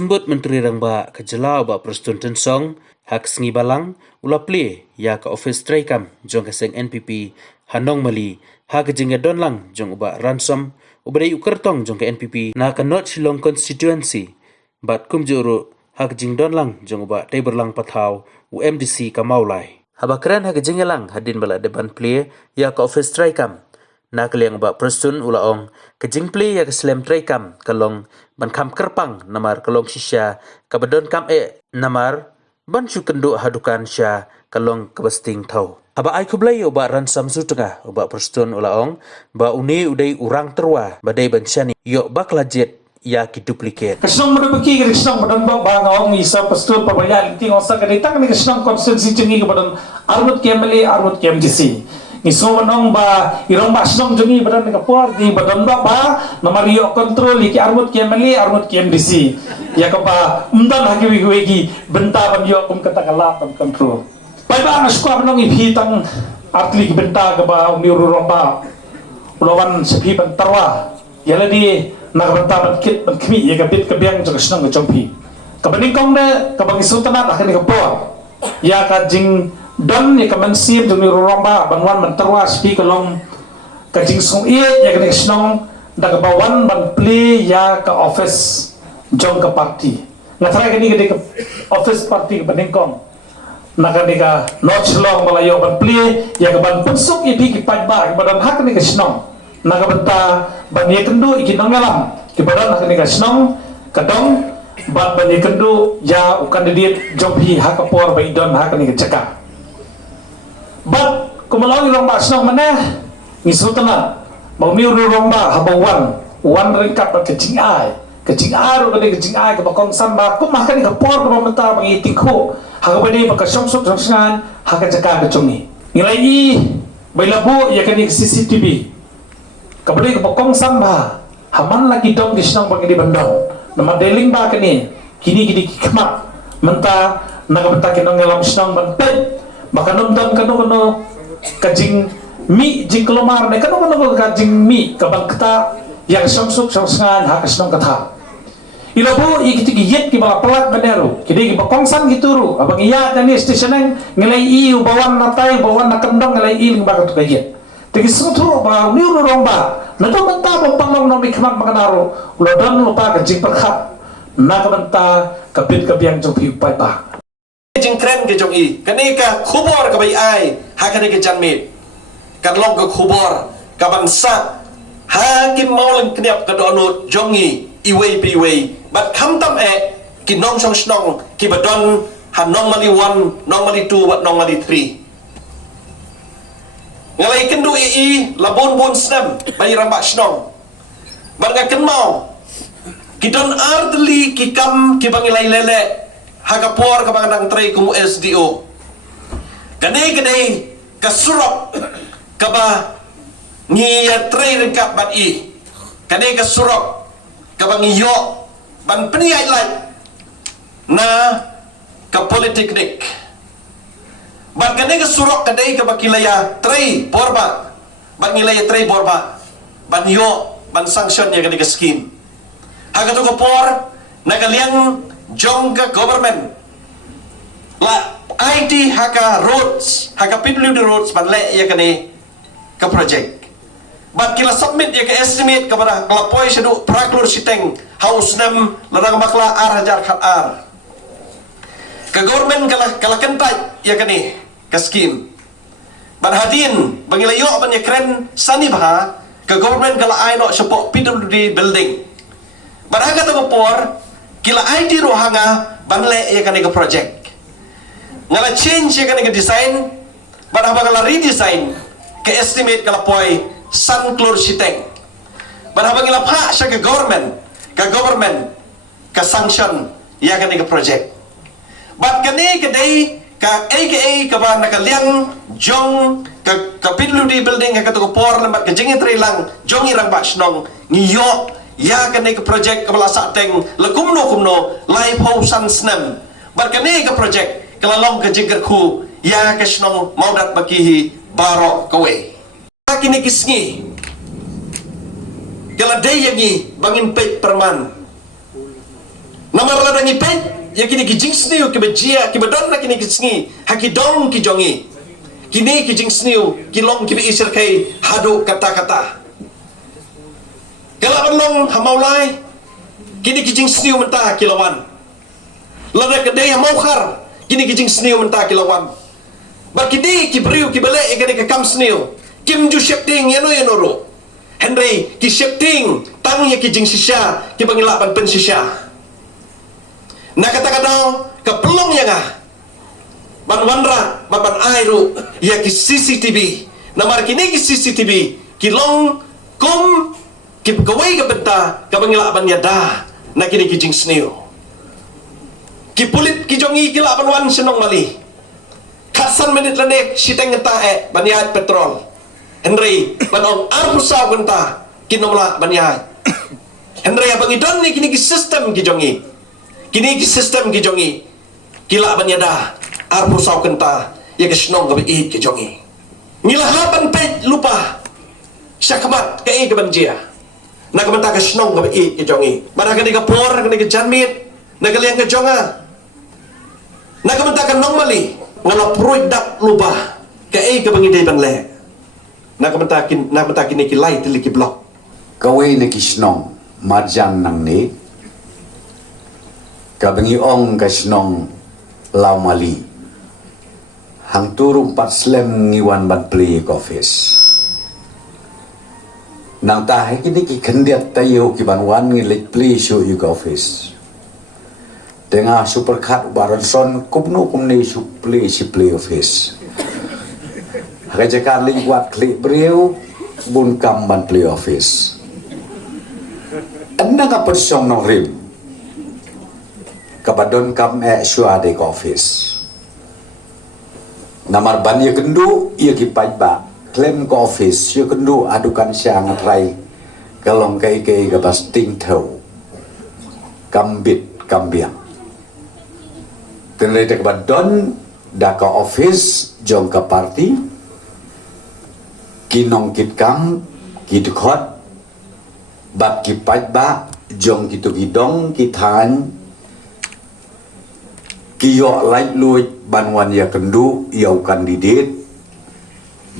Sumbut Menteri Rangba kejelau ba Prostun Tensong hak sengi balang ula play ya ka office traikam jong kaseng NPP Hanong Mali ha kejingga donlang jong uba ransom ubadai ukertong jong ke NPP na ka not Shillong constituency bat kumjuru ha kejing donlang jong uba Taiberlang Pathau UMDC ka Maulai haba keren ha kejingga lang hadin bala depan play ya ka office traikam na kaliang ba Prostun ulaong kejing play ya ka slam traikam kalong ban kam kerpang namar kalong sisya kabadon kam namar ban syukenduk hadukan sya kalong kebesting tau aba ai kublai uba ransam su tengah uba Prostun ulaong ba uni udai urang terwa badai ban syani yok bak lajet ya ki duplicate Kesenang berdebeki ke kesenang badan bang awang isa Prostun pabaya linting osa kadita ni kesenang konstitusi jengi ke badan armut KMLA armut KMGC ni semua nong ba irong ba senong jengi badan ni kapor di badan ba namario kontrol iki armut KMLA armut KMGC ya ka ba umdan hagi wigi benta ban yo kum kata kala ban kontrol pai ba ngasku nong ipi tang atli benta ka ba umiru romba ulawan sepi ban tarwa ya di nakabenta ban kit ban kmi ya kabit kabiang jong senong ka jongpi kabaning kong de kabang sultanat akhir ni kapor ya ka jing dan ya kaman sip demi romba banwan menterwa spi kalong kajing song ya kene snong daga bawan ban play ya ka office jong ka party ngatrai kene ke office party ke beningkong naka nika not long malayo ban play ya ka ban pensuk ipi ki pajba badan hak ni ke snong naka benta ban ye kendu iki nongalam ki badan hak ni ke snong kadong ban ye kendu ya kandidat jompi hak por bai don hak ni ke cekak bat kumalang irong ba senang mana ni sultanat mau ni urong ba habawan wan ringkat ba kecing ai ro kene kecing ai ka bakong san ba kum makan ni kapor ka menta bang iting ko ha ka bani ba ka somsuk sangan ha ka jaka ka chungi nilai i bai labu ya kene CCTV ka bani ka bakong san ba haman lagi dong di senang bang di bandong nama deling ba kene kini kikmat menta naga benta kinong ngalam senang ban maka nonton kano kajing mi jing kelomar ne kano kajing mi kabang kata yang samsuk samsangan hakas nong kata ilabu ikiti giyet ki bala pelat beneru kini ki bakongsan gituru abang iya tani stationeng ngelai i ubawan natai ubawan nakendong ngelai i ling bakat kayet tegi sutu ba ni urong ba nato menta bang nomi kemat makanaro ulodon lupa kajing perkhat na kabenta kabit kabiang jopi upai ba jing kren ke jong i kanika khubor ka bai ai ha kanika janmit kan long ka khubor ka bangsa ha kim maulen kniap ka donut jongi iwei piwei bat kham tam ki nong song snong ki badon ha nong mali 1 nong mali 2 bat nong mali 3 ngalai kendu i labon bon snam bai ramba snong bat nga ken mau ki don ardli ki kam ki bangilai lele hagapor ka bang tray kumu SDO kanay kasurok ka ba ngiya tray ringkap bat i kanay kasurok ka bang iyo ban peniyay lai na ka politeknik bat kanay kasurok kanay ka bakilaya tray borba ban ngilaya tray borba ban iyo ban sanction ya kanay ka scheme hagato ka por nagaliang jongga government la IT haka roads haka PWD roads ban le ya kane ka project bat kila submit ya ka estimate kepada kelapoi sedu praklur siteng haus nam larang makla ar hajar khat ar ka government kala kentai ya kane ka scheme ban hadin bangila yo ban ya kren sani bah ka government kala ai no support PWD building ban haga to por kila ID rohanga banle ya kanika project ngala change ya kanika design pada ngala redesign ke estimate kala poi san klor siteng pada ngala pa sa ke government ka sanction ya kanika project bat kani kadai ka aka ka ba nakaliang jong ka PWD building ka to por lambat ka jingi trilang jong irang ba snong ngiyo ya kene ke project ke belasa teng lekumno live hausan snam barkane ke project kelalong ke jingger ku ya ke snong maudat bakihi barok kowe kini kisngi kala day yangi bangin pek perman Namar ladang ipet, ya kini kijing sniu kibajia kibadon na kini kisngi, hakidong kijongi. Kini kijing sniu kilong kibi isir kay hadu kata-kata. Kalaban long hamaulay, kini kijing sniu mentah kilawan. Lada kedai hamaukar, kini kijing sniu mentah kilawan. Bakidi kibriu kibale ikani kekam sniu, kim ju shepting yano yanoro. Henry ki shepting tang ya kijing sisya kibangilapan pen sisya. Na kata-kata kepelong yang ban wanra ban airu ya ki CCTV namar kini ki CCTV kilong kom ki kawai ka benta ka bangila ban yada na kini ki jing sneo ki pulit ki jongi kila ban wan senong mali kasan menit lane siteng ngeta ban ya petrol Henry ban ong arpusaw genta kinomla ban ya Henry abang idon ni kini ki sistem ki jongi kini ki sistem ki jongi kila ban yada arpusaw kenta ya ke senong ka bi ki jongi ngilahapan pe lupa syakmat ke ke banjia na ka menta ka senong ka bi ki jongi bara ka ni ka por ka ni ka janmit na ka liang ka jonga na ka menta ka normally wala proid dak lupa ke ka bangi dai ban le na ka menta kini ki lai tili ki blok kawai na kisnong marjan nang ni kabangi ong kasnong lau mali hang turu 4 slem ngiwan ban play office nang tahe kini ki kendiat tayo ki ban wan ngi late play show yu office tengah supercut baron son kumno kumni su play si play office hakajakan li wat klik beriu bun kam ban play office anda ka persong nong rim kabadon kam syua de office namar ban ye kendu ye ki pajba klaim ko office ye kendu adukan siang atrai kalong kai kai ka bas ting thau kambit kambiang tenre te kabadon da ka office jong ka party kinong kit kam kit khot bat ki pajba jong kitu gidong kitan kiyo lai lui banwan ya kendu yau kandidat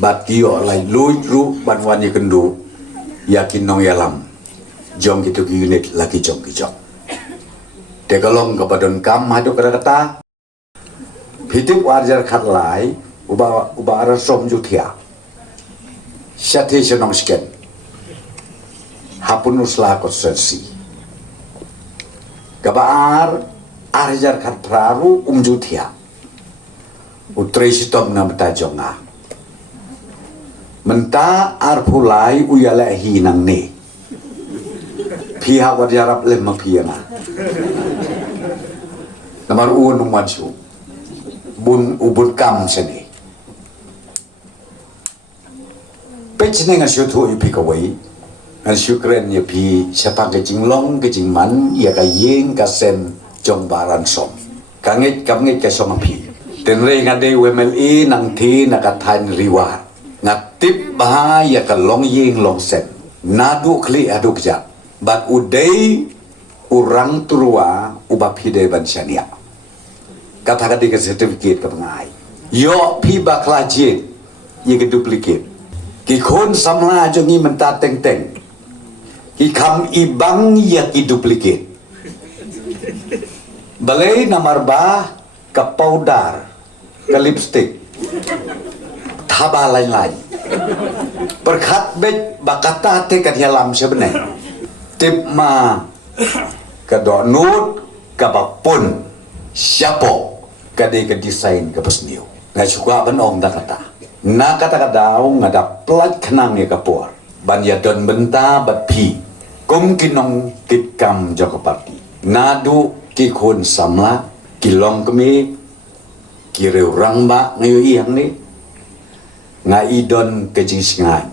bat kiyo lai lui ru banwan ya kendu yakin nong yalam jong gitu unit lagi jong kijok tegalong kabadon kam hadu kata hitip warjar khat lai uba arasom juthia syati senong sken hapun uslah konsensi kabar arjar khat praru juthia utrei sitom na meta jonga menta arpulai uyala hi nang ne pihak warjarap lem mapiana namar un mansu bun ubun kam seni pechne nga syuthu ipi kawai ngan syukren ya pi siapa ke jinglong ke jingman ya ka yeng ka sen jong baran som kangit kamngit ka som pi tenre ngade WMLE nang thi nakathan riwat ngatip bahaya ka long yeng long sen nadu kli aduk ja bat udai urang turua ubapide ban syania kata kata ke certificate ka pengai yo pi baklajin ye ke duplicate ki khon samla jongi menta teng teng ki kam ibang ya ki duplicate balai namar ba ka powder ka lipstick thaba lain-lain perkhat bet bakata te ka dalam sebenarnya tip ma ka do nut ka bapun siapo ka de ka design ka pesniu na suka ban ong da kata na kata daw ngada plat khnang ya kapor ban ya don benta bat pi kum kinong kit kam joko parti nadu ki khon samla kilong kemi kireu rangba ngayo iyang ni nga idon kejing singai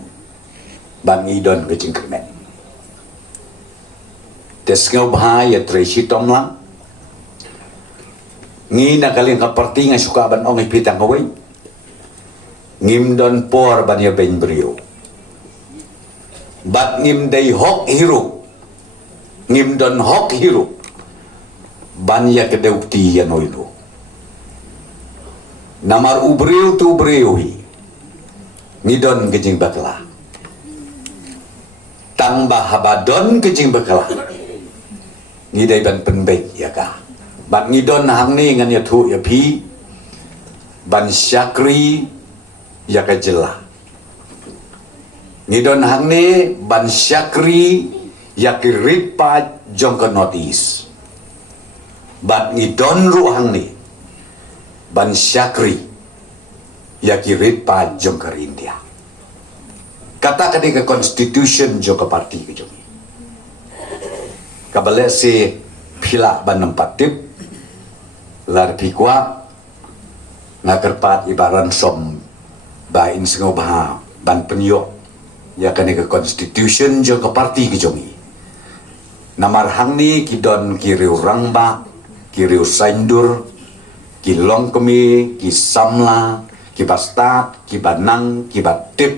ban idon kejing kermet tesngau bahaya tresi tomlang ngi na kaling kaparti nga suka ban ong ipitang kawai ngim don por ban ya ben brio bat ngim day hok hiru ngim don hok hiru banyak kedeukti yang itu. Namar ubreu tu breui ngidon kejing bakla tambah habadon kejing bakla ngidai ban penbaik ya ka ban ngidon hang ni ngan ya thu ya pi ban syakri ya ka jela ngidon hang ni ban syakri ya kiripa jong ka notis ban ngidon ru hang ni ban syakri ya kirit pa jong ke India kata kadi ke constitution jong ke parti ke jong kabale si pila ban nempat tip lar pikwa ngakerpat ibaran som ba in sengo bah ban penyo ya kani ke constitution jong ke parti ke jong namar hang ni kidon kiriu rangba kiriu saindur ki longkemi, ki samla, ki bastat, ki banang, ki batip,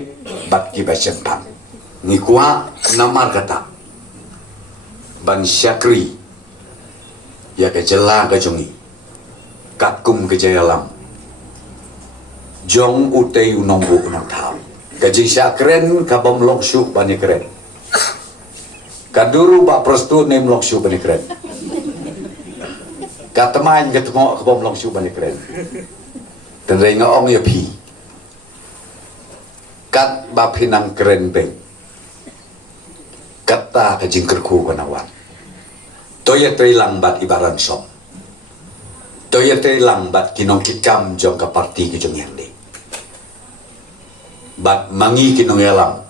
bat ki basentang. Ni kuat namar kata. Ban syakri, ya ke jela ke jongi, katkum ke jayalam. Jong utei unongbu unong tau. Kaji syakren kabam loksu bani keren. Kaduru bak prostu nem loksu bani keren. Kataman ketemu ke bom langsung balik keren. Dan renga ong ya pi. Kat bapinang keren beng. Kata ke jingkerku kanawan. Toya telang bat ibaran som. Toya telang bat kinong kikam jong ke parti ke jong yang di. Bat mangi kinong yalam.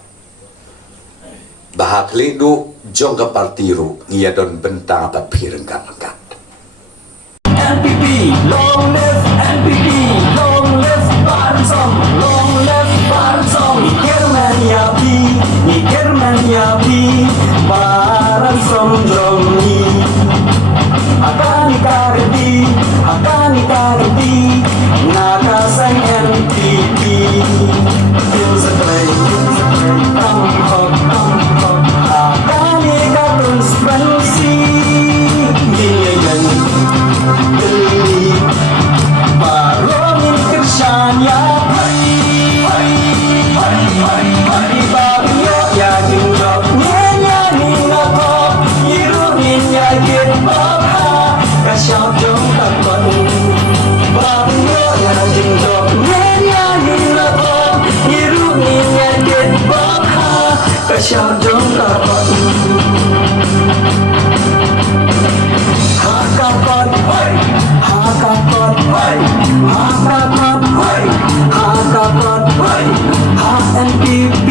Bahak lidu jong ke parti ru ngiyadon bentang bat pirengkat-engkat. NPP, long live NPP, long live Bansong, long live Bansong. Ni Germania Bansong jongi. Akan ikarti, nakasang NPP. Feels a play, tampak. Akan ikarti, nilaian. Barongin kersyanya Ibabyo ya jingjok Nyenya ninakop Irunin ya gitbab Kasyap jong takon Babyo ya jingjok Nyenya ninakop Irunin ya gitbab Kasyap jong takon Hakakot Hakakot HNPP